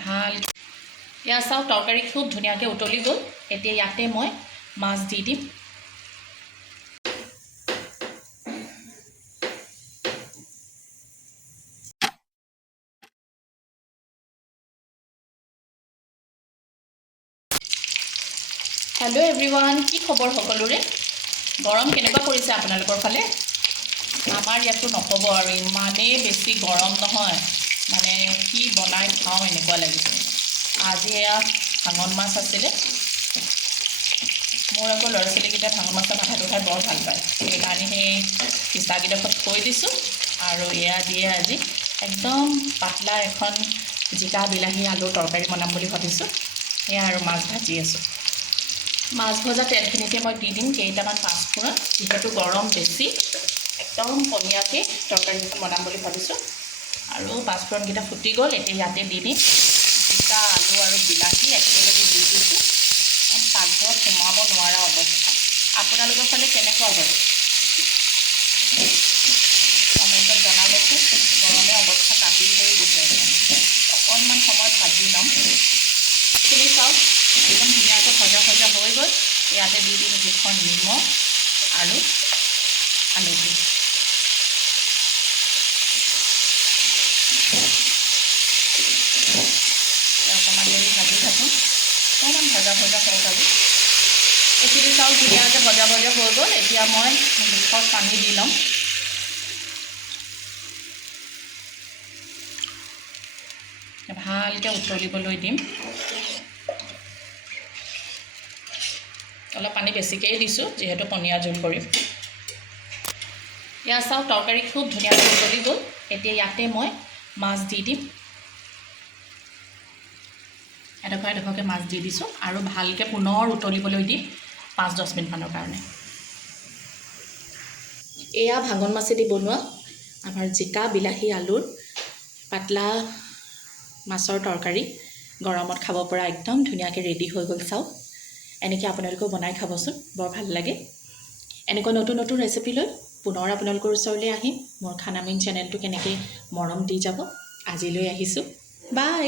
ভাল এয়া চাওক তৰকাৰী খুব ধুনীয়াকৈ উতলি গ'ল এতিয়া ইয়াতে মই মাছ দি দিম হেল্ল' এভৰিৱান কি খবৰ সকলোৰে গৰম কেনেকুৱা পৰিছে আপোনালোকৰ ফালে আমাৰ ইয়াতো নক'ব আৰু ইমানেই বেছি গৰম নহয় মানে কি বনাই খাওঁ এনেকুৱা লাগিছে আজি এয়া ভাঙন মাছ আছিলে মোৰ আকৌ ল'ৰা ছোৱালীকেইটা ভাঙন মাছৰ মাথাটো খাই বৰ ভাল পায় সেইকাৰণে সেই পিচাকেইডোখৰত থৈ দিছোঁ আৰু এয়া দিয়ে আজি একদম পাতলা এখন জিকা বিলাহী আলুৰ তৰকাৰী বনাম বুলি ভাবিছোঁ এয়া আৰু মাছ ভাজি আছোঁ মাছ ভজা তেলখিনিতে মই দি দিম কেইটামান পাঁচফোৰণ যিহেতু গৰম বেছি একদম পনীয়াকৈ তৰকাৰীখন বনাম বুলি ভাবিছোঁ আৰু পাঁচফোৰণকেইটা ফুটি গ'ল এতিয়া ইয়াতে দি দিম জিকা আলু আৰু বিলাহী একেলগে দি দিছোঁ পাকঘৰত সোমাব নোৱাৰা অৱস্থা আপোনালোকৰ ফালে কেনেকুৱা বাৰু কমেণ্টত জনাবচোন গৰমে অৱস্থা কাটি কৰি দিছে অকণমান সময় ভাজি ল'ম এইখিনি চাওক একদম ধুনীয়াকৈ ভজা ভজা হৈ গ'ল ইয়াতে দি দিম জোখৰ নিমখ আৰু হালধি অকণমান দেৰি ভাজি থাকোঁ অকণমান ভজা ভজা হওক আৰু এইখিনি চাওক ধুনীয়াকৈ ভজা ভজা হৈ গ'ল এতিয়া মই জোখত পানী দি ল'ম ভালকৈ উতলিবলৈ দিম অলপ পানী বেছিকৈ দিছোঁ যিহেতু পনীয়া জোল কৰিম এয়া চাওক তৰকাৰী খুব ধুনীয়াকৈ উতলি গ'ল এতিয়া ইয়াতে মই মাছ দি দিম এডোখৰ এডোখৰকৈ মাছ দি দিছোঁ আৰু ভালকৈ পুনৰ উতলিবলৈ দিম 5-10 মিনিটমানৰ কাৰণে এয়া ভাঙন মাছেদি বনোৱা আমাৰ জিকা বিলাহী আলুৰ পাতলা মাছৰ তৰকাৰী গৰমত খাব পৰা একদম ধুনীয়াকৈ ৰেডি হৈ গ'ল চাওক এনেকৈ আপোনালোকেও বনাই খাবচোন বৰ ভাল লাগে এনেকুৱা নতুন নতুন ৰেচিপি লৈ পুনৰ আপোনালোকৰ ওচৰলৈ আহিম মোৰ খানামিন চেনেলটো কেনেকৈ মৰম দি যাব আজিলৈ আহিছোঁ বাই